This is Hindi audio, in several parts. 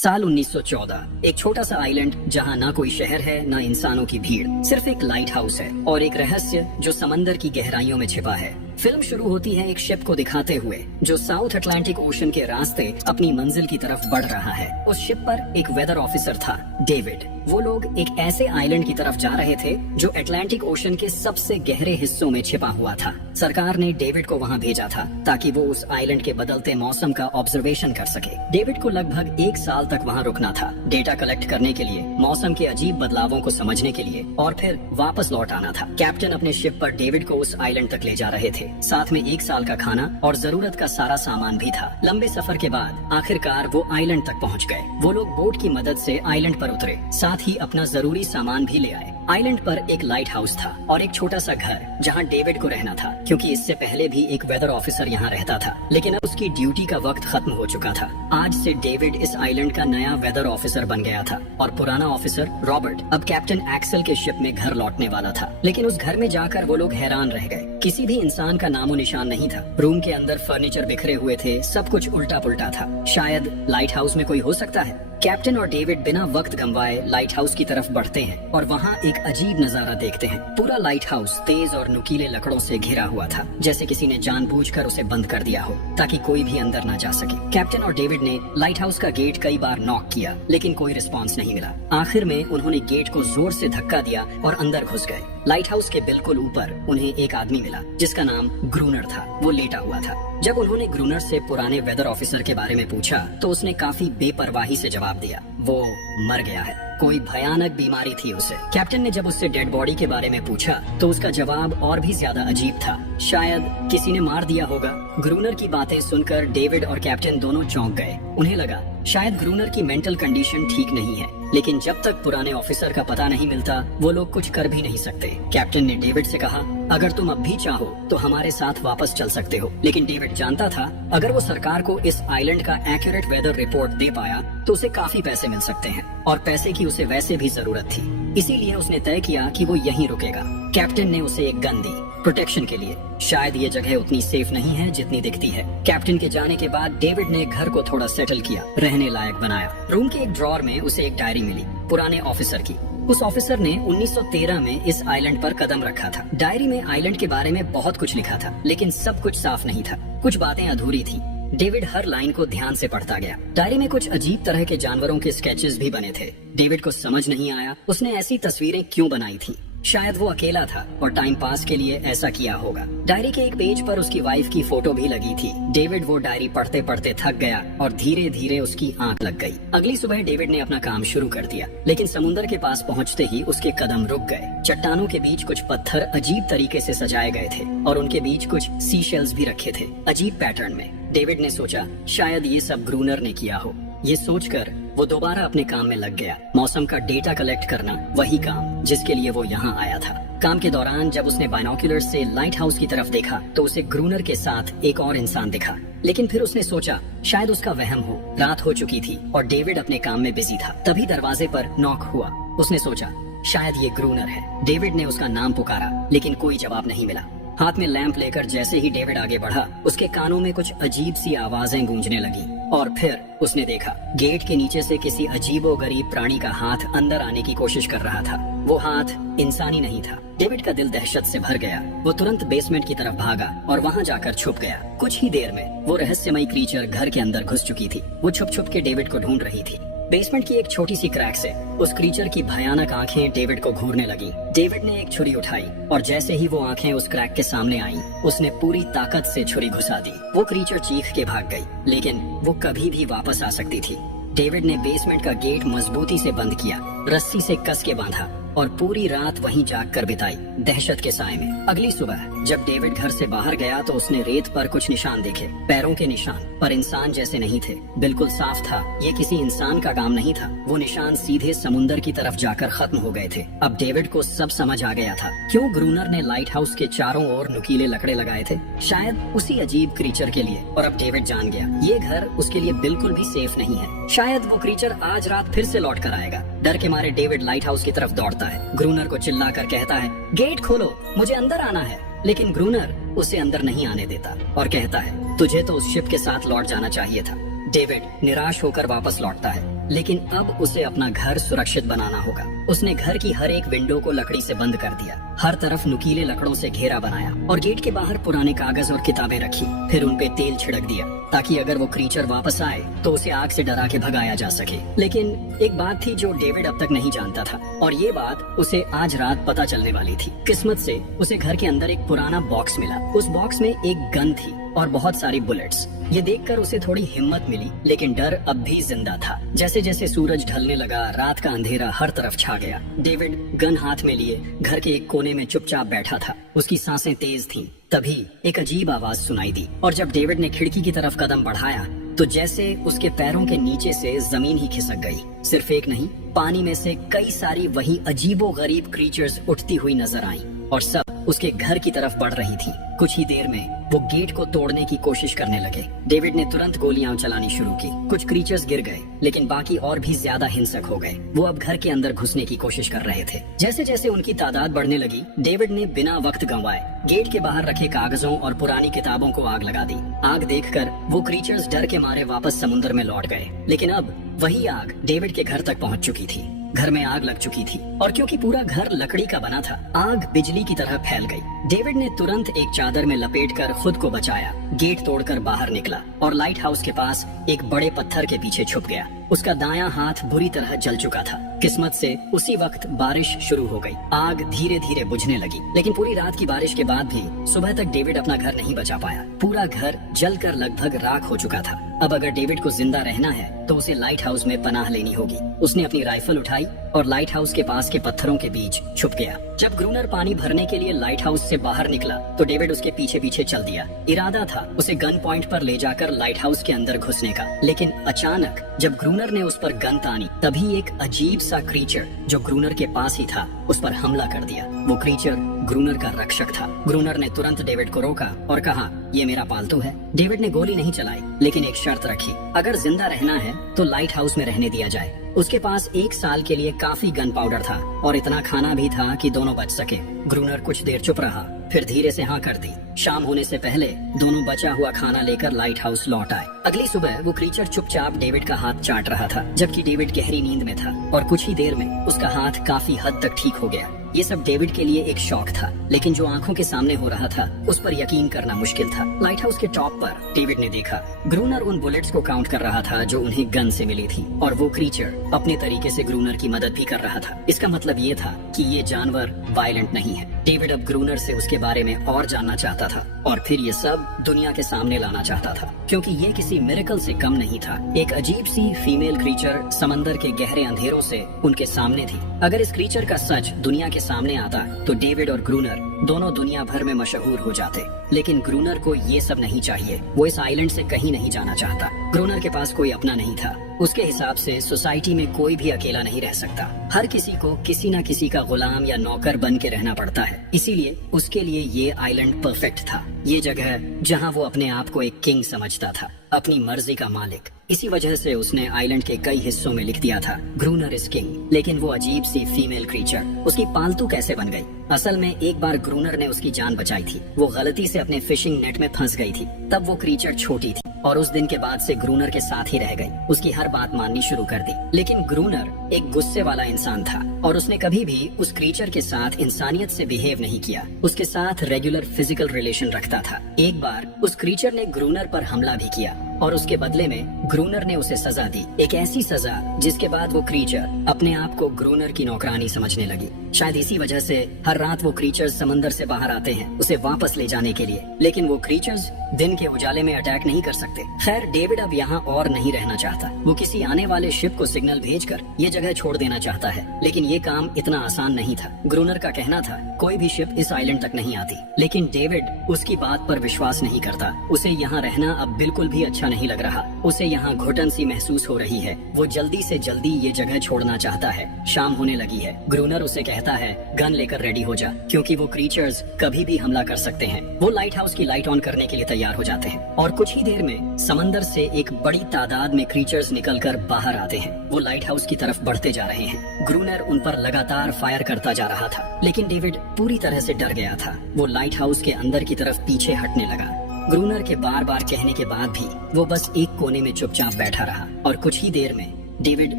साल 1914, एक छोटा सा आइलैंड जहाँ ना कोई शहर है ना इंसानों की भीड़, सिर्फ एक लाइट हाउस है और एक रहस्य जो समंदर की गहराइयों में छिपा है। फिल्म शुरू होती है एक शिप को दिखाते हुए जो साउथ अटलांटिक ओशन के रास्ते अपनी मंजिल की तरफ बढ़ रहा है। उस शिप पर एक वेदर ऑफिसर था, डेविड। वो लोग एक ऐसे आइलैंड की तरफ जा रहे थे जो अटलांटिक ओशन के सबसे गहरे हिस्सों में छिपा हुआ था। सरकार ने डेविड को वहाँ भेजा था ताकि वो उस आइलैंड के बदलते मौसम का ऑब्जर्वेशन कर सके। डेविड को लगभग 1 साल तक वहाँ रुकना था, डेटा कलेक्ट करने के लिए, मौसम के अजीब बदलावों को समझने के लिए और फिर वापस लौट आना था। कैप्टन अपने शिप पर डेविड को उस आइलैंड तक ले जा रहे थे, साथ में 1 साल का खाना और जरूरत का सारा सामान भी था। लंबे सफर के बाद आखिरकार वो आइलैंड तक पहुंच गए। वो लोग बोट की मदद से आइलैंड पर उतरे, साथ ही अपना जरूरी सामान भी ले आए। आइलैंड पर एक लाइट हाउस था और एक छोटा सा घर जहां डेविड को रहना था, क्योंकि इससे पहले भी एक वेदर ऑफिसर यहां रहता था, लेकिन अब उसकी ड्यूटी का वक्त खत्म हो चुका था। आज से डेविड इस आइलैंड का नया वेदर ऑफिसर बन गया था और पुराना ऑफिसर रॉबर्ट अब कैप्टन एक्सेल के शिप में घर लौटने वाला था। लेकिन उस घर में जाकर वो लोग हैरान रह गए। किसी भी इंसान का नामो निशान नहीं था। रूम के अंदर फर्नीचर बिखरे हुए थे, सब कुछ उल्टा पुल्टा था। शायद लाइट हाउस में कोई हो सकता है। कैप्टन और डेविड बिना वक्त गंवाए लाइट हाउस की तरफ बढ़ते हैं और वहाँ एक अजीब नजारा देखते हैं। पूरा लाइट हाउस तेज और नुकीले लकड़ों से घिरा हुआ था, जैसे किसी ने जानबूझकर उसे बंद कर दिया हो ताकि कोई भी अंदर ना जा सके। कैप्टन और डेविड ने लाइट हाउस का गेट कई बार नॉक किया, लेकिन कोई रिस्पॉन्स नहीं मिला। आखिर में उन्होंने गेट को जोर से धक्का दिया और अंदर घुस गए। लाइट हाउस के बिल्कुल ऊपर उन्हें एक आदमी मिला जिसका नाम ग्रूनर था। वो लेटा हुआ था। जब उन्होंने ग्रूनर से पुराने वेदर ऑफिसर के बारे में पूछा तो उसने काफी बेपरवाही से जवाब दिया, वो मर गया है, कोई भयानक बीमारी थी उसे। कैप्टन ने जब उससे डेड बॉडी के बारे में पूछा तो उसका जवाब और भी ज्यादा अजीब था, शायद किसी ने मार दिया होगा। ग्रूनर की बातें सुनकर डेविड और कैप्टन दोनों चौंक गए। उन्हें लगा शायद ग्रूनर की मेंटल कंडीशन ठीक नहीं है, लेकिन जब तक पुराने ऑफिसर का पता नहीं मिलता वो लोग कुछ कर भी नहीं सकते। कैप्टन ने डेविड से कहा, अगर तुम अब भी चाहो तो हमारे साथ वापस चल सकते हो। लेकिन डेविड जानता था अगर वो सरकार को इस आइलैंड का एक्यूरेट वेदर रिपोर्ट दे पाया तो उसे काफी पैसे मिल सकते हैं और पैसे की उसे वैसे भी जरूरत थी। इसीलिए उसने तय किया कि वो यहीं रुकेगा। कैप्टन ने उसे एक गन दी प्रोटेक्शन के लिए। शायद ये जगह उतनी सेफ नहीं है जितनी दिखती है। कैप्टन के जाने के बाद डेविड ने घर को थोड़ा सेटल किया, रहने लायक बनाया। रूम के एक ड्रॉर में उसे एक डायरी मिली पुराने ऑफिसर की। उस ऑफिसर ने 1913 में इस आइलैंड पर कदम रखा था। डायरी में आइलैंड के बारे में बहुत कुछ लिखा था, लेकिन सब कुछ साफ नहीं था, कुछ बातें अधूरी थी। डेविड हर लाइन को ध्यान से पढ़ता गया। डायरी में कुछ अजीब तरह के जानवरों के स्केचेस भी बने थे। डेविड को समझ नहीं आया उसने ऐसी तस्वीरें क्यों बनाई थी। शायद वो अकेला था और टाइम पास के लिए ऐसा किया होगा। डायरी के एक पेज पर उसकी वाइफ की फोटो भी लगी थी। डेविड वो डायरी पढ़ते पढ़ते थक गया और धीरे धीरे उसकी आंख लग गई। अगली सुबह डेविड ने अपना काम शुरू कर दिया, लेकिन समुद्र के पास पहुंचते ही उसके कदम रुक गए। चट्टानों के बीच कुछ पत्थर अजीब तरीके से सजाए गए थे और उनके बीच कुछ सी शेल्स भी रखे थे, अजीब पैटर्न में। डेविड ने सोचा शायद ये सब ग्रूनर ने किया हो। ये सोचकर वो दोबारा अपने काम में लग गया। मौसम का डेटा कलेक्ट करना, वही काम जिसके लिए वो यहाँ आया था। काम के दौरान जब उसने बाइनोक्यूलर से लाइट हाउस की तरफ देखा तो उसे ग्रूनर के साथ एक और इंसान दिखा, लेकिन फिर उसने सोचा शायद उसका वहम हो। रात हो चुकी थी और डेविड अपने काम में बिजी था। तभी दरवाजे पर नॉक हुआ। उसने सोचा शायद ये ग्रूनर है। डेविड ने उसका नाम पुकारा, लेकिन कोई जवाब नहीं मिला। हाथ में लैंप लेकर जैसे ही डेविड आगे बढ़ा, उसके कानों में कुछ अजीब सी आवाजें गूंजने लगी और फिर उसने देखा गेट के नीचे से किसी अजीबोगरीब प्राणी का हाथ अंदर आने की कोशिश कर रहा था। वो हाथ इंसानी नहीं था। डेविड का दिल दहशत से भर गया। वो तुरंत बेसमेंट की तरफ भागा और वहाँ जाकर छुप गया। कुछ ही देर में वो रहस्यमयी क्रीचर घर के अंदर घुस चुकी थी। वो छुप छुप के डेविड को ढूंढ रही थी। बेसमेंट की एक छोटी सी क्रैक से उस क्रीचर की भयानक आंखें डेविड को घूरने लगी। डेविड ने एक छुरी उठाई और जैसे ही वो आंखें उस क्रैक के सामने आईं, उसने पूरी ताकत से छुरी घुसा दी। वो क्रीचर चीख के भाग गई, लेकिन वो कभी भी वापस आ सकती थी। डेविड ने बेसमेंट का गेट मजबूती से बंद किया, रस्सी से कस के बांधा और पूरी रात वहीं जागकर बिताई, दहशत के साए में। अगली सुबह जब डेविड घर से बाहर गया तो उसने रेत पर कुछ निशान देखे, पैरों के निशान, पर इंसान जैसे नहीं थे। बिल्कुल साफ था ये किसी इंसान का काम नहीं था। वो निशान सीधे समुंदर की तरफ जाकर खत्म हो गए थे। अब डेविड को सब समझ आ गया था क्यों ग्रूनर ने लाइट हाउस के चारों ओर नुकीले लकड़े लगाए थे, शायद उसी अजीब क्रीचर के लिए। और अब डेविड जान गया ये घर उसके लिए बिल्कुल भी सेफ नहीं है। शायद वो क्रीचर आज रात फिर से लौट कर आएगा। डर के मारे डेविड लाइट हाउस की तरफ दौड़ता है। ग्रूनर को चिल्लाकर कहता है, गेट खोलो, मुझे अंदर आना है। लेकिन ग्रूनर उसे अंदर नहीं आने देता और कहता है, तुझे तो उस शिप के साथ लौट जाना चाहिए था। डेविड निराश होकर वापस लौटता है, लेकिन अब उसे अपना घर सुरक्षित बनाना होगा। उसने घर की हर एक विंडो को लकड़ी से बंद कर दिया, हर तरफ नुकीले लकड़ों से घेरा बनाया और गेट के बाहर पुराने कागज और किताबें रखी। फिर उनपे तेल छिड़क दिया ताकि अगर वो क्रीचर वापस आए तो उसे आग से डरा के भगाया जा सके। लेकिन एक बात थी जो डेविड अब तक नहीं जानता था, और ये बात उसे आज रात पता चलने वाली थी। किस्मत से उसे घर के अंदर एक पुराना बॉक्स मिला। उस बॉक्स में एक गन थी और बहुत सारी बुलेट्स। ये देखकर उसे थोड़ी हिम्मत मिली, लेकिन डर अब भी जिंदा था। जैसे जैसे सूरज ढलने लगा, रात का अंधेरा हर तरफ छा गया। डेविड गन हाथ में लिए घर के एक कोने में चुपचाप बैठा था। उसकी सांसें तेज थीं। तभी एक अजीब आवाज सुनाई दी, और जब डेविड ने खिड़की की तरफ कदम बढ़ाया तो जैसे उसके पैरों के नीचे से जमीन ही खिसक गई। सिर्फ एक नहीं, पानी में से कई सारी वही अजीबोगरीब क्रीचर्स उठती हुई नजर आईं, और सब उसके घर की तरफ बढ़ रही थी। कुछ ही देर में वो गेट को तोड़ने की कोशिश करने लगे। डेविड ने तुरंत गोलियां चलानी शुरू की। कुछ क्रीचर्स गिर गए, लेकिन बाकी और भी ज्यादा हिंसक हो गए। वो अब घर के अंदर घुसने की कोशिश कर रहे थे। जैसे जैसे उनकी तादाद बढ़ने लगी, डेविड ने बिना वक्त गंवाए गेट के बाहर रखे कागजों और पुरानी किताबों को आग लगा दी। आग देखकर वो क्रीचर्स डर के मारे वापस समुद्र में लौट गए। लेकिन अब वही आग डेविड के घर तक पहुंच चुकी थी। घर में आग लग चुकी थी, और क्योंकि पूरा घर लकड़ी का बना था, आग बिजली की तरह फैल गई। डेविड ने तुरंत एक चादर में लपेटकर खुद को बचाया, गेट तोड़कर बाहर निकला और लाइट हाउस के पास एक बड़े पत्थर के पीछे छुप गया। उसका दायां हाथ बुरी तरह जल चुका था। किस्मत से उसी वक्त बारिश शुरू हो गई। आग धीरे धीरे बुझने लगी, लेकिन पूरी रात की बारिश के बाद भी सुबह तक डेविड अपना घर नहीं बचा पाया। पूरा घर जलकर लगभग राख हो चुका था। अब अगर डेविड को जिंदा रहना है तो उसे लाइट हाउस में पनाह लेनी होगी। उसने अपनी राइफल उठाई और लाइट हाउस के पास के पत्थरों के बीच छुप गया। जब ग्रूनर पानी भरने के लिए लाइट हाउस से बाहर निकला तो डेविड उसके पीछे पीछे चल दिया। इरादा था उसे गन पॉइंट पर ले जाकर लाइट हाउस के अंदर घुसने का, लेकिन अचानक जब ग्रूनर ने उस पर गन तानी, तभी एक अजीब सा क्रीचर जो ग्रूनर के पास ही था उस पर हमला कर दिया। वो क्रीचर ग्रूनर का रक्षक था। ग्रूनर ने तुरंत डेविड को रोका और कहा, ये मेरा पालतू है। डेविड ने गोली नहीं चलाई, लेकिन एक शर्त रखी, अगर जिंदा रहना है तो लाइट हाउस में रहने दिया जाए। उसके पास 1 साल के लिए काफी गन पाउडर था और इतना खाना भी था कि दोनों बच सके। ग्रूनर कुछ देर चुप रहा, फिर धीरे से हाँ कर दी। शाम होने से पहले दोनों बचा हुआ खाना लेकर लाइट हाउस लौट आए। अगली सुबह वो क्रीचर चुपचाप डेविड का हाथ चाट रहा था, जबकि डेविड गहरी नींद में था, और कुछ ही देर में उसका हाथ काफी हद तक ठीक हो गया। ये सब डेविड के लिए एक शौक था, लेकिन जो आंखों के सामने हो रहा था उस पर यकीन करना मुश्किल था। लाइट हाउस के टॉप पर डेविड ने देखा ग्रूनर उन बुलेट्स को काउंट कर रहा था जो उन्हें गन से मिली थी, और वो क्रीचर अपने तरीके से ग्रूनर की मदद भी कर रहा था। इसका मतलब ये था कि ये जानवर वायलेंट नहीं है। डेविड अब ग्रूनर से उसके बारे में और जानना चाहता था, और फिर ये सब दुनिया के सामने लाना चाहता था, क्योंकि ये किसी मिरेकल से कम नहीं था। एक अजीब सी फीमेल क्रीचर समंदर के गहरे अंधेरों से उनके सामने थी। अगर इस क्रीचर का सच दुनिया के सामने आता तो डेविड और ग्रूनर दोनों दुनिया भर में मशहूर हो जाते। लेकिन ग्रूनर को ये सब नहीं चाहिए। वो इस आइलैंड से कहीं नहीं जाना चाहता। ग्रूनर के पास कोई अपना नहीं था। उसके हिसाब से सोसाइटी में कोई भी अकेला नहीं रह सकता। हर किसी को किसी न किसी का गुलाम या नौकर बन के रहना पड़ता है। इसीलिए उसके लिए ये आइलैंड परफेक्ट था। ये जगह जहाँ वो अपने आप को एक किंग समझता था, अपनी मर्जी का मालिक। इसी वजह से उसने आइलैंड के कई हिस्सों में लिख दिया था, ग्रूनर इज किंग। लेकिन वो अजीब सी फीमेल क्रीचर उसकी पालतू कैसे बन गई? असल में एक बार ग्रूनर ने उसकी जान बचाई थी। वो गलती से अपने फिशिंग नेट में फंस गई थी। तब वो क्रीचर छोटी थी और उस दिन के बाद से ग्रूनर के साथ ही रह गई। उसकी हर बात माननी शुरू कर दी। लेकिन ग्रूनर एक गुस्से वाला इंसान था और उसने कभी भी उस क्रीचर के साथ इंसानियत से बिहेव नहीं किया। उसके साथ रेगुलर फिजिकल रिलेशन रखता था। एक बार उस क्रीचर ने ग्रूनर पर हमला भी किया और उसके बदले में ग्रूनर ने उसे सजा दी, एक ऐसी सजा जिसके बाद वो क्रीचर अपने आप को ग्रूनर की नौकरानी समझने लगी। शायद इसी वजह से हर रात वो क्रीचर्स समंदर से बाहर आते हैं उसे वापस ले जाने के लिए। लेकिन वो क्रीचर्स दिन के उजाले में अटैक नहीं कर सकते। खैर, डेविड अब यहाँ और नहीं रहना चाहता। वो किसी आने वाले शिप को सिग्नल भेजकर ये जगह छोड़ देना चाहता है, लेकिन ये काम इतना आसान नहीं था। ग्रूनर का कहना था कोई भी शिप इस आइलैंड तक नहीं आती, लेकिन डेविड उसकी बात पर विश्वास नहीं करता। उसे यहाँ रहना अब बिल्कुल भी अच्छा नहीं लग रहा। उसे यहाँ घुटन सी महसूस हो रही है। वो जल्दी से जल्दी ये जगह छोड़ना चाहता है। शाम होने लगी है। ग्रूनर उसे कहता है गन लेकर रेडी हो जा, क्योंकि वो क्रीचर्स कभी भी हमला कर सकते हैं। वो लाइट हाउस की लाइट ऑन करने के लिए तैयार हो जाते हैं और कुछ ही देर में समंदर से एक बड़ी तादाद में क्रीचर्स निकलकर बाहर आते हैं। वो लाइट हाउस की तरफ बढ़ते जा रहे हैं। ग्रूनर उन पर लगातार फायर करता जा रहा था, लेकिन डेविड पूरी तरह से डर गया था। वो लाइट हाउस के अंदर की तरफ पीछे हटने लगा। ग्रूनर के बार बार कहने के बाद भी वो बस एक कोने में चुपचाप बैठा रहा और कुछ ही देर में डेविड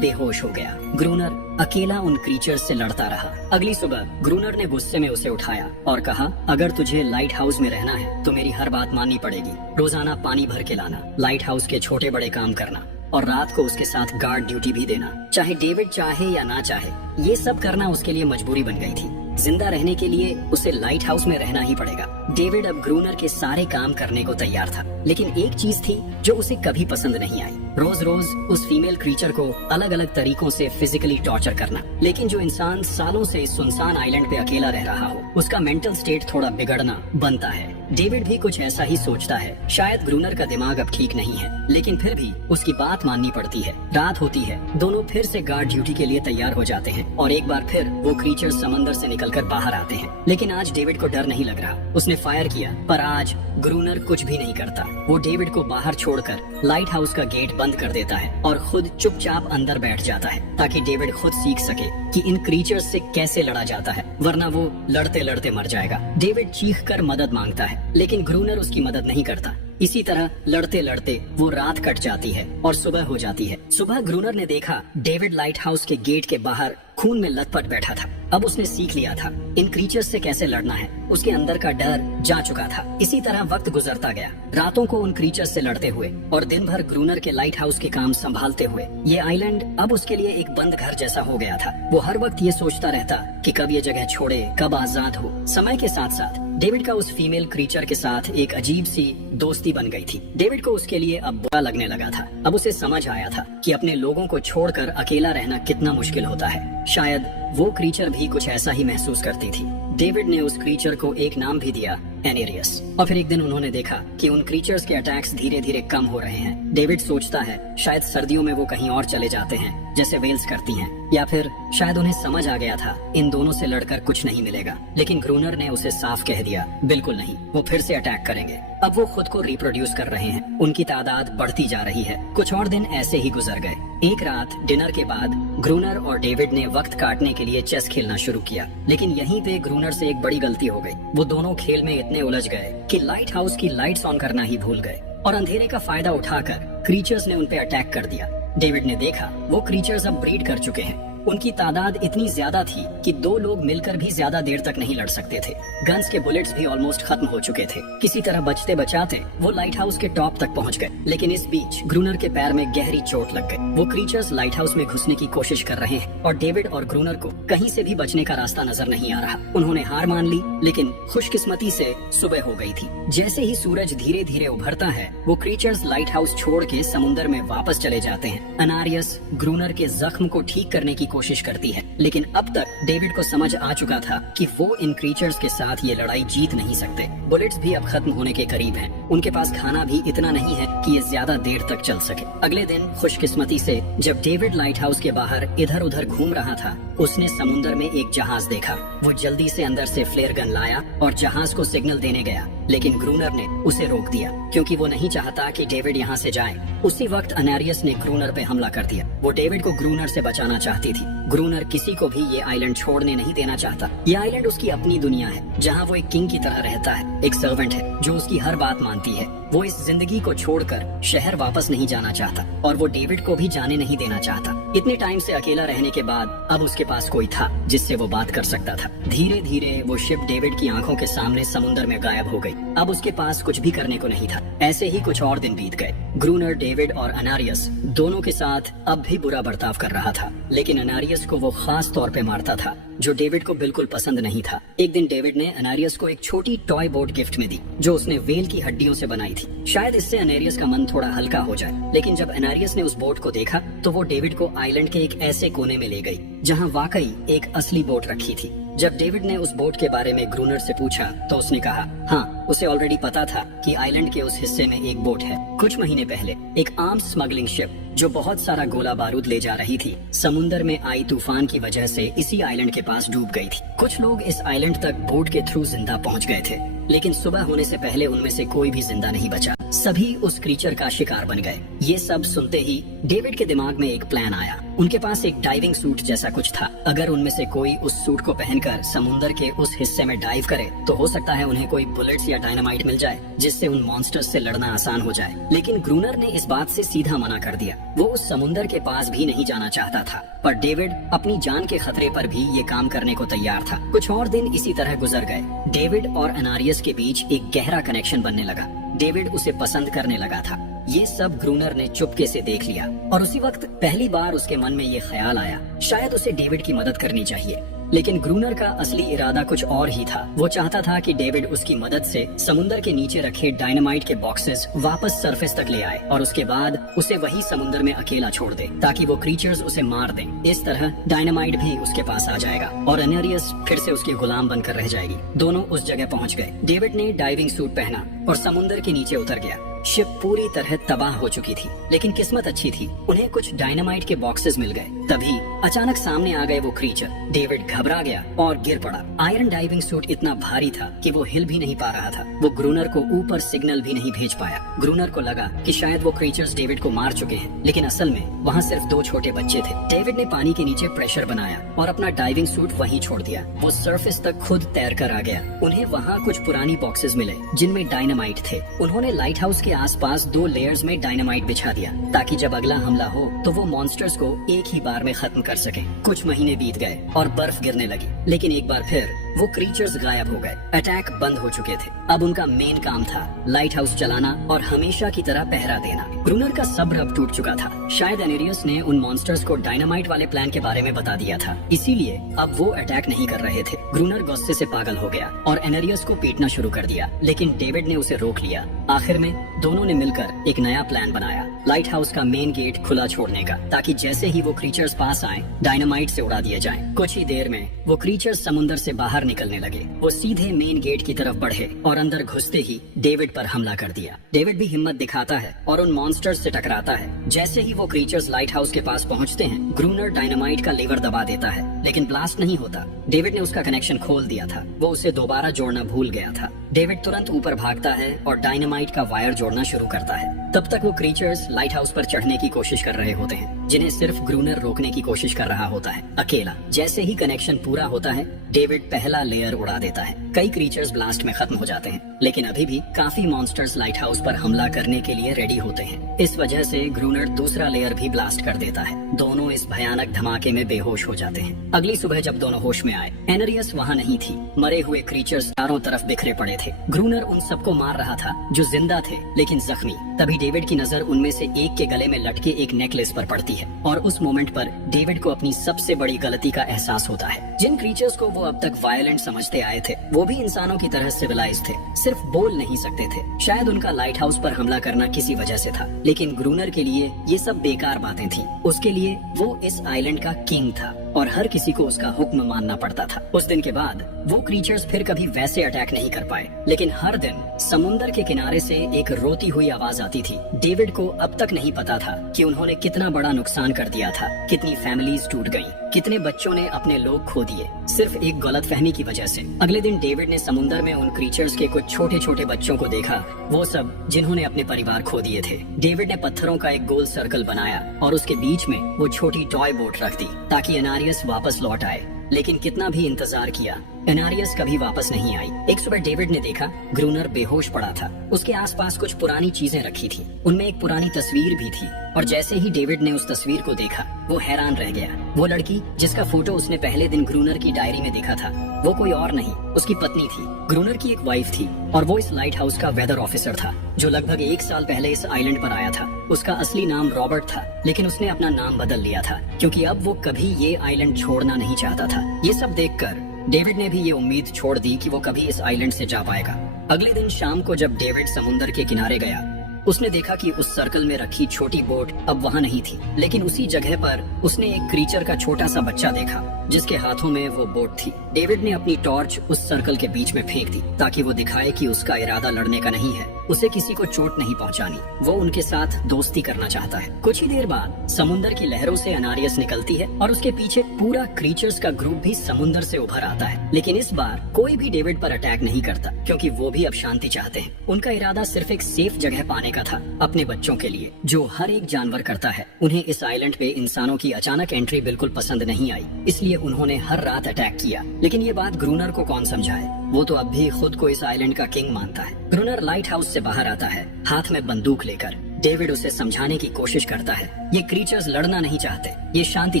बेहोश हो गया। ग्रूनर अकेला उन क्रीचर्स से लड़ता रहा। अगली सुबह ग्रूनर ने गुस्से में उसे उठाया और कहा, अगर तुझे लाइट हाउस में रहना है तो मेरी हर बात माननी पड़ेगी। रोजाना पानी भर के लाना, लाइट हाउस के छोटे बड़े काम करना और रात को उसके साथ गार्ड ड्यूटी भी देना। चाहे डेविड चाहे या ना चाहे, ये सब करना उसके लिए मजबूरी बन गई थी। जिंदा रहने के लिए उसे लाइट हाउस में रहना ही पड़ेगा। डेविड अब ग्रूनर के सारे काम करने को तैयार था, लेकिन एक चीज थी जो उसे कभी पसंद नहीं आई। रोज रोज उस फीमेल क्रीचर को अलग अलग तरीकों से फिजिकली टॉर्चर करना। लेकिन जो इंसान सालों से इस सुनसान आइलैंड पे अकेला रह रहा हो, उसका मेंटल स्टेट थोड़ा बिगड़ना बनता है। डेविड भी कुछ ऐसा ही सोचता है। शायद ग्रूनर का दिमाग अब ठीक नहीं है, लेकिन फिर भी उसकी बात माननी पड़ती है। रात होती है, दोनों फिर से गार्ड ड्यूटी के लिए तैयार हो जाते हैं और एक बार फिर वो क्रीचर समंदर से निकलकर बाहर आते हैं। लेकिन आज डेविड को डर नहीं लग रहा। उसने फायर किया, पर आज ग्रूनर कुछ भी नहीं करता। वो डेविड को बाहर छोड़कर लाइट हाउस का गेट बंद कर देता है और खुद चुपचाप अंदर बैठ जाता है, ताकि डेविड खुद सीख सके कि इन क्रीचर्स से कैसे लड़ा जाता है, वरना वो लड़ते लड़ते मर जाएगा। डेविड चीख कर मदद मांगता है, लेकिन ग्रूनर उसकी मदद नहीं करता। इसी तरह लड़ते लड़ते वो रात कट जाती है और सुबह हो जाती है। सुबह ग्रूनर ने देखा डेविड लाइट हाउस के गेट के बाहर खून में लथपथ बैठा था। अब उसने सीख लिया था इन क्रीचर्स से कैसे लड़ना है। उसके अंदर का डर जा चुका था। इसी तरह वक्त गुजरता गया, रातों को उन क्रीचर्स से लड़ते हुए और दिन भर ग्रूनर के लाइट हाउस के काम संभालते हुए। ये आइलैंड अब उसके लिए एक बंद घर जैसा हो गया था। वो हर वक्त ये सोचता रहता कि कब ये जगह छोड़े, कब आजाद हो। समय के साथ साथ डेविड का उस फीमेल क्रीचर के साथ एक अजीब सी दोस्ती बन गई थी। डेविड को उसके लिए अब बुरा लगने लगा था। अब उसे समझ आया था कि अपने लोगों को छोड़कर अकेला रहना कितना मुश्किल होता है। शायद वो क्रीचर भी कुछ ऐसा ही महसूस करती थी। डेविड ने उस क्रीचर को एक नाम भी दिया, एनेरियस। और फिर एक दिन उन्होंने देखा कि उन क्रीचर्स के अटैक्स धीरे धीरे कम हो रहे हैं। डेविड सोचता है शायद सर्दियों में वो कहीं और चले जाते हैं, जैसे वेल्स करती हैं, या फिर शायद उन्हें समझ आ गया था इन दोनों से लड़कर कुछ नहीं मिलेगा। लेकिन ग्रूनर ने उसे साफ कह दिया, बिल्कुल नहीं, वो फिर से अटैक करेंगे। अब वो खुद को रिप्रोड्यूस कर रहे हैं, उनकी तादाद बढ़ती जा रही है। कुछ और दिन ऐसे ही गुजर गए। एक रात डिनर के बाद ग्रूनर और डेविड ने वक्त काटने के लिए चेस खेलना शुरू किया, लेकिन यहीं पे ग्रूनर से एक बड़ी गलती हो गई। वो दोनों खेल में इतने उलझ गए कि लाइट हाउस की लाइट्स ऑन करना ही भूल गए और अंधेरे का फायदा उठाकर क्रीचर्स ने उन पे अटैक कर दिया। डेविड ने देखा वो क्रीचर्स अब ब्रीड कर चुके हैं। उनकी तादाद इतनी ज्यादा थी कि दो लोग मिलकर भी ज्यादा देर तक नहीं लड़ सकते थे। गन्स के बुलेट्स भी ऑलमोस्ट खत्म हो चुके थे। किसी तरह बचते बचाते वो लाइट हाउस के टॉप तक पहुंच गए, लेकिन इस बीच ग्रूनर के पैर में गहरी चोट लग गई। वो क्रीचर्स लाइट हाउस में घुसने की कोशिश कर रहे हैं और डेविड और ग्रूनर को कहीं से भी बचने का रास्ता नजर नहीं आ रहा। उन्होंने हार मान ली, लेकिन खुशकिस्मती से सुबह हो गई थी। जैसे ही सूरज धीरे धीरे उभरता है, वो क्रीचर्स लाइट हाउस छोड़ के समुद्र में वापस चले जाते हैं। अनारियस ग्रूनर के जख्म को ठीक करने की कोशिश करती है, लेकिन अब तक डेविड को समझ आ चुका था कि वो इन क्रीचर्स के साथ ये लड़ाई जीत नहीं सकते। बुलेट्स भी अब खत्म होने के करीब हैं। उनके पास खाना भी इतना नहीं है कि ये ज्यादा देर तक चल सके। अगले दिन खुशकिस्मती से जब डेविड लाइट हाउस के बाहर इधर उधर घूम रहा था, उसने समुद्र में एक जहाज देखा। वो जल्दी से अंदर से फ्लेयर गन लाया और जहाज को सिग्नल देने गया, लेकिन ग्रूनर ने उसे रोक दिया क्योंकि वो नहीं चाहता कि डेविड यहाँ से जाए। उसी वक्त अनारियस ने ग्रूनर पे हमला कर दिया। वो डेविड को ग्रूनर से बचाना चाहती थी। ग्रूनर किसी को भी ये आइलैंड छोड़ने नहीं देना चाहता। ये आइलैंड उसकी अपनी दुनिया है, जहाँ वो एक किंग की तरह रहता है, एक सर्वेंट है जो उसकी हर बात मानती है। वो इस जिंदगी को छोड़कर शहर वापस नहीं जाना चाहता और वो डेविड को भी जाने नहीं देना चाहता। इतने टाइम से अकेला रहने के बाद अब उसके पास कोई था जिससे वो बात कर सकता था। धीरे धीरे वो शिप डेविड की आंखों के सामने समुद्र में गायब हो गई। अब उसके पास कुछ भी करने को नहीं था। ऐसे ही कुछ और दिन बीत गए। ग्रूनर, डेविड और अनारियस दोनों के साथ अब भी बुरा बर्ताव कर रहा था, लेकिन अनारियस को वो खास तौर पे मारता था, जो डेविड को बिल्कुल पसंद नहीं था। एक दिन डेविड ने अनारियस को एक छोटी टॉय बोट गिफ्ट में दी, जो उसने वेल की हड्डियों से बनाई थी। शायद इससे अनारियस का मन थोड़ा हल्का हो जाए। लेकिन जब अनारियस ने उस बोट को देखा तो वो डेविड को आइलैंड के एक ऐसे कोने में ले गई जहाँ वाकई एक असली बोट रखी थी। जब डेविड ने उस बोट के बारे में ग्रूनर से पूछा तो उसने कहा हाँ, उसे ऑलरेडी पता था कि आइलैंड के उस हिस्से में एक बोट है। कुछ महीने पहले एक आर्म्स स्मगलिंग शिप जो बहुत सारा गोला बारूद ले जा रही थी, समुंदर में आई तूफान की वजह से इसी आइलैंड के पास डूब गई थी। कुछ लोग इस आइलैंड तक बोट के थ्रू जिंदा पहुंच गए थे। लेकिन सुबह होने से पहले उनमें से कोई भी जिंदा नहीं बचा। सभी उस क्रीचर का शिकार बन गए। ये सब सुनते ही डेविड के दिमाग में एक प्लान आया। उनके पास एक डाइविंग सूट जैसा कुछ था। अगर उनमें से कोई उस सूट को पहनकर समुंदर के उस हिस्से में डाइव करे तो हो सकता है उन्हें कोई बुलेट्स या डायनामाइट मिल जाए, जिससे उन मॉन्स्टर्स से लड़ना आसान हो जाए। लेकिन ग्रूनर ने इस बात से सीधा मना कर दिया। वो उस समुंदर के पास भी नहीं जाना चाहता था, पर डेविड अपनी जान के खतरे पर भी ये काम करने को तैयार था। कुछ और दिन इसी तरह गुजर गए। डेविड और एनारियस के बीच एक गहरा कनेक्शन बनने लगा। डेविड उसे पसंद करने लगा था। ये सब ग्रूनर ने चुपके से देख लिया और उसी वक्त पहली बार उसके मन में ये ख्याल आया, शायद उसे डेविड की मदद करनी चाहिए। लेकिन ग्रूनर का असली इरादा कुछ और ही था। वो चाहता था कि डेविड उसकी मदद से समुंदर के नीचे रखे डायनामाइट के बॉक्सेस वापस सरफेस तक ले आए और उसके बाद उसे वही समुंदर में अकेला छोड़ दे, ताकि वो क्रीचर्स उसे मार दें। इस तरह डायनामाइट भी उसके पास आ जाएगा और एनेरियस फिर से उसकी गुलाम बनकर रह जाएगी। दोनों उस जगह पहुंच गए। डेविड ने डाइविंग सूट पहना और समुंदर के नीचे उतर गया। शिप पूरी तरह तबाह हो चुकी थी, लेकिन किस्मत अच्छी थी, उन्हें कुछ डायनामाइट के बॉक्सेस मिल गए। तभी अचानक सामने आ गए वो क्रीचर। डेविड घबरा गया और गिर पड़ा। आयरन डाइविंग सूट इतना भारी था कि वो हिल भी नहीं पा रहा था। वो ग्रूनर को ऊपर सिग्नल भी नहीं भेज पाया। ग्रूनर को लगा कि शायद वो क्रीचर्स डेविड को मार चुके हैं, लेकिन असल में वहाँ सिर्फ 2 छोटे बच्चे थे। डेविड ने पानी के नीचे प्रेशर बनाया और अपना डाइविंग सूट वहीं छोड़ दिया। वो सरफेस तक खुद तैर कर आ गया। उन्हें वहाँ कुछ पुरानी बॉक्सेस मिले जिनमें डायनामाइट थे। उन्होंने लाइट हाउस के आसपास 2 लेयर्स में डायनामाइट बिछा दिया, ताकि जब अगला हमला हो तो वो मॉन्स्टर्स को एक ही बार में खत्म कर सके। कुछ महीने बीत गए और बर्फ गिरने लगी, लेकिन एक बार फिर वो क्रीचर्स गायब हो गए। अटैक बंद हो चुके थे। अब उनका मेन काम था लाइट हाउस चलाना और हमेशा की तरह पहरा देना। ग्रूनर का सब्र अब टूट चुका था। शायद एनेरियस ने उन मॉन्स्टर्स को डायनामाइट वाले प्लान के बारे में बता दिया था, इसीलिए अब वो अटैक नहीं कर रहे थे। ग्रूनर गुस्से से पागल हो गया और एनेरियस को पीटना शुरू कर दिया, लेकिन डेविड ने उसे रोक लिया। आखिर में दोनों ने मिलकर एक नया प्लान बनाया, लाइट हाउस का मेन गेट खुला छोड़ने का, ताकि जैसे ही वो क्रीचर्स पास आए डायनामाइट से उड़ा दिए जाएं। कुछ ही देर में वो क्रीचर्स समुंदर से बाहर निकलने लगे। वो सीधे मेन गेट की तरफ बढ़े और अंदर घुसते ही डेविड पर हमला कर दिया। डेविड भी हिम्मत दिखाता है और उन मॉन्स्टर्स से टकराता है। जैसे ही वो क्रीचर्स लाइट हाउस के पास पहुंचते हैं, ग्रूनर डायनामाइट का लीवर दबा देता है, लेकिन ब्लास्ट नहीं होता। डेविड ने उसका कनेक्शन खोल दिया था। वो उसे दोबारा जोड़ना भूल गया था। डेविड तुरंत ऊपर भागता है और डायनामाइट का वायर जोड़ना शुरू करता है। तब तक वो क्रीचर्स लाइट हाउस पर चढ़ने की कोशिश कर रहे होते हैं, जिन्हें सिर्फ ग्रूनर रोकने की कोशिश कर रहा होता है, अकेला। जैसे ही कनेक्शन पूरा होता है, डेविड पहला लेयर उड़ा देता है। कई क्रीचर्स ब्लास्ट में खत्म हो जाते हैं, लेकिन अभी भी काफी मॉन्स्टर्स लाइट हाउस पर हमला करने के लिए रेडी होते हैं। इस वजह से ग्रूनर दूसरा लेयर भी ब्लास्ट कर देता है। दोनों इस भयानक धमाके में बेहोश हो जाते हैं। अगली सुबह जब दोनों होश में आए, एनेरियस वहाँ नहीं थी। मरे हुए क्रीचर्स चारों तरफ बिखरे पड़े थे। ग्रूनर उन सबको मार रहा था जो जिंदा थे लेकिन जख्मी। तभी डेविड की नजर उनमें से एक के गले में लटके एक नेकलेस पर पड़ती है और उस मोमेंट पर डेविड को अपनी सबसे बड़ी गलती का एहसास होता है। जिन क्रीचर्स को वो अब तक वायलेंट समझते आए थे, वो भी इंसानों की तरह सिविलाइज थे, सिर्फ बोल नहीं सकते थे। शायद उनका लाइट हाउस पर हमला करना किसी वजह से था, लेकिन ग्रूनर के लिए ये सब बेकार बातें थी। उसके लिए वो इस आइलैंड का किंग था और हर किसी को उसका हुक्म मानना पड़ता था। उस दिन के बाद वो क्रीचर्स फिर कभी वैसे अटैक नहीं कर पाए, लेकिन हर दिन समुंदर के किनारे से एक रोती हुई आवाज आती थी। डेविड को अब तक नहीं पता था कि उन्होंने कितना बड़ा नुकसान कर दिया था, कितनी फैमिलीज टूट गईं, कितने बच्चों ने अपने लोग खो दिए, सिर्फ एक गलतफहमी की वजह से। अगले दिन डेविड ने समुंदर में उन क्रीचर्स के कुछ छोटे छोटे बच्चों को देखा, वो सब जिन्होंने अपने परिवार खो दिए थे। डेविड ने पत्थरों का एक गोल सर्कल बनाया और उसके बीच में वो छोटी टॉय बोट रख दी, ताकि एनारियस वापस लौट आए। लेकिन कितना भी इंतजार किया, एनारियस कभी वापस नहीं आई। एक सुबह डेविड ने देखा ग्रूनर बेहोश पड़ा था। उसके आसपास कुछ पुरानी चीजें रखी थी, उनमें एक पुरानी तस्वीर भी थी। और जैसे ही डेविड ने उस तस्वीर को देखा, वो हैरान रह गया। वो लड़की जिसका फोटो उसने पहले दिन ग्रूनर की डायरी में देखा था, वो कोई और नहीं, उसकी पत्नी थी। ग्रूनर की एक वाइफ थी और वो इस लाइट हाउस का वेदर ऑफिसर था, जो लगभग 1 साल पहले इस आइलैंड पर आया था। उसका असली नाम रॉबर्ट था, लेकिन उसने अपना नाम बदल लिया था, क्योंकि अब वो कभी ये आइलैंड छोड़ना नहीं चाहता था। ये सब देखकर डेविड ने भी ये उम्मीद छोड़ दी कि वो कभी इस आइलैंड से जा पाएगा। अगले दिन शाम को जब डेविड समुंदर के किनारे गया, उसने देखा कि उस सर्कल में रखी छोटी बोट अब वहाँ नहीं थी, लेकिन उसी जगह पर उसने एक क्रीचर का छोटा सा बच्चा देखा, जिसके हाथों में वो बोट थी। डेविड ने अपनी टॉर्च उस सर्कल के बीच में फेंक दी, ताकि वो दिखाए कि उसका इरादा लड़ने का नहीं है, उसे किसी को चोट नहीं पहुंचानी। वो उनके साथ दोस्ती करना चाहता है। कुछ ही देर बाद समुंदर की लहरों से अनारियस निकलती है और उसके पीछे पूरा क्रीचर्स का ग्रुप भी समुंदर से उभर आता है। लेकिन इस बार कोई भी डेविड पर अटैक नहीं करता, क्योंकि वो भी अब शांति चाहते हैं। उनका इरादा सिर्फ एक सेफ जगह पाने का था, अपने बच्चों के लिए, जो हर एक जानवर करता है। उन्हें इस आइलैंड पे इंसानों की अचानक एंट्री बिल्कुल पसंद नहीं आई, इसलिए उन्होंने हर रात अटैक किया। लेकिन ये बात ग्रूनर को कौन समझाए, वो तो अब भी खुद को इस आइलैंड का किंग मानता है। ग्रूनर लाइट हाउस से बाहर आता है, हाथ में बंदूक लेकर। डेविड उसे समझाने की कोशिश करता है, ये क्रीचर्स लड़ना नहीं चाहते, ये शांति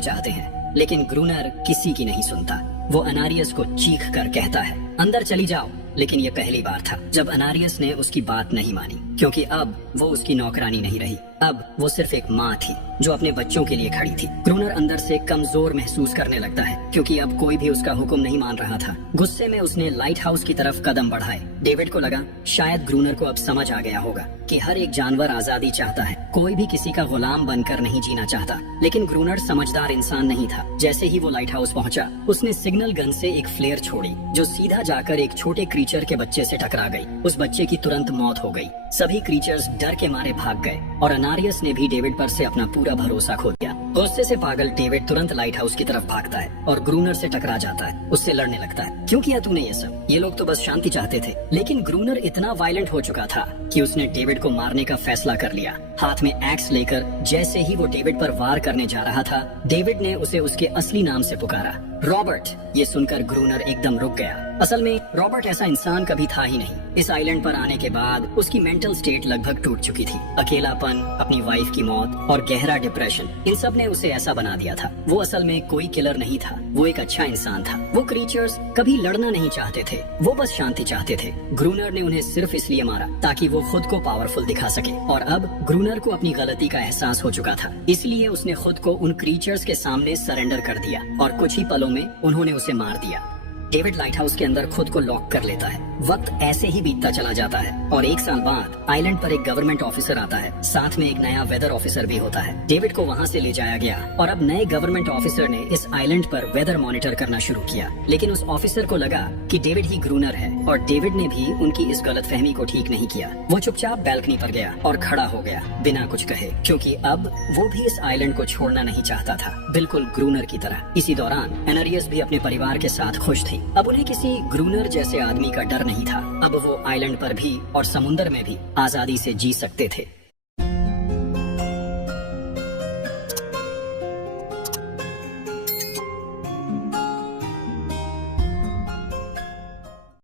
चाहते हैं। लेकिन ग्रूनर किसी की नहीं सुनता। वो अनारियस को चीख कर कहता है, अंदर चली जाओ। लेकिन ये पहली बार था जब अनारियस ने उसकी बात नहीं मानी, क्योंकि अब वो उसकी नौकरानी नहीं रही। अब वो सिर्फ एक माँ थी जो अपने बच्चों के लिए खड़ी थी। ग्रूनर अंदर से कमजोर महसूस करने लगता है, क्योंकि अब कोई भी उसका हुक्म नहीं मान रहा था। गुस्से में उसने लाइट हाउस की तरफ कदम बढ़ाए। डेविड को लगा शायद ग्रूनर को अब समझ आ गया होगा कि हर एक जानवर आजादी चाहता है, कोई भी किसी का गुलाम बनकर नहीं जीना चाहता। लेकिन ग्रूनर समझदार इंसान नहीं था। जैसे ही वो लाइट हाउस पहुंचा, उसने सिग्नल गन से एक फ्लेयर छोड़ी, जो सीधा जाकर एक छोटे क्रीचर के बच्चे से टकरा गई। उस बच्चे की तुरंत मौत हो गई। सभी क्रीचर्स डर के मारे भाग गए और अनारियस ने भी डेविड पर से अपना पूरा भरोसा खो दिया। गुस्से से पागल डेविड तुरंत लाइट हाउस की तरफ भागता है और ग्रूनर से टकरा जाता है। उससे लड़ने लगता है, क्यों किया तूने ये सब? ये लोग तो बस शांति चाहते थे। लेकिन ग्रूनर इतना वायलेंट हो चुका था कि उसने डेविड को मारने का फैसला कर लिया। हाथ में एक्स लेकर जैसे ही वो डेविड पर वार करने जा रहा था, डेविड ने उसे उसके असली नाम से पुकारा, रॉबर्ट। ये सुनकर ग्रूनर एकदम रुक गया। असल में रॉबर्ट ऐसा इंसान कभी था ही नहीं। इस आइलैंड पर आने के बाद उसकी मेंटल स्टेट लगभग टूट चुकी थी। अकेलापन, अपनी वाइफ की मौत और गहरा डिप्रेशन, इन सब ने उसे ऐसा बना दिया था। वो असल में कोई किलर नहीं था, वो एक अच्छा इंसान था। वो क्रीचर्स कभी लड़ना नहीं चाहते थे, वो बस शांति चाहते थे। ग्रूनर ने उन्हें सिर्फ इसलिए मारा ताकि वो खुद को पावरफुल दिखा सके। और अब ग्रूनर को अपनी गलती का एहसास हो चुका था, इसलिए उसने खुद को उन क्रीचर्स के सामने सरेंडर कर दिया और कुछ ही पलों में उन्होंने उसे मार दिया। डेविड लाइट हाउस के अंदर खुद को लॉक कर लेता है। वक्त ऐसे ही बीतता चला जाता है और 1 साल बाद आइलैंड पर एक गवर्नमेंट ऑफिसर आता है, साथ में एक नया वेदर ऑफिसर भी होता है। डेविड को वहाँ से ले जाया गया और अब नए गवर्नमेंट ऑफिसर ने इस आइलैंड पर वेदर मॉनिटर करना शुरू किया। लेकिन उस ऑफिसर को लगा कि डेविड ही ग्रूनर है और डेविड ने भी उनकी इस गलतफहमी को ठीक नहीं किया। वो चुपचाप बैल्कनी पर गया और खड़ा हो गया बिना कुछ कहे, क्योंकि अब वो भी इस आइलैंड को छोड़ना नहीं चाहता था, बिल्कुल ग्रूनर की तरह। इसी दौरान एनारियस भी अपने परिवार के साथ खुश थी। अब उन्हें किसी ग्रूनर जैसे आदमी का डर नहीं था। अब वो आइलैंड पर भी और समुंदर में भी आजादी से जी सकते थे।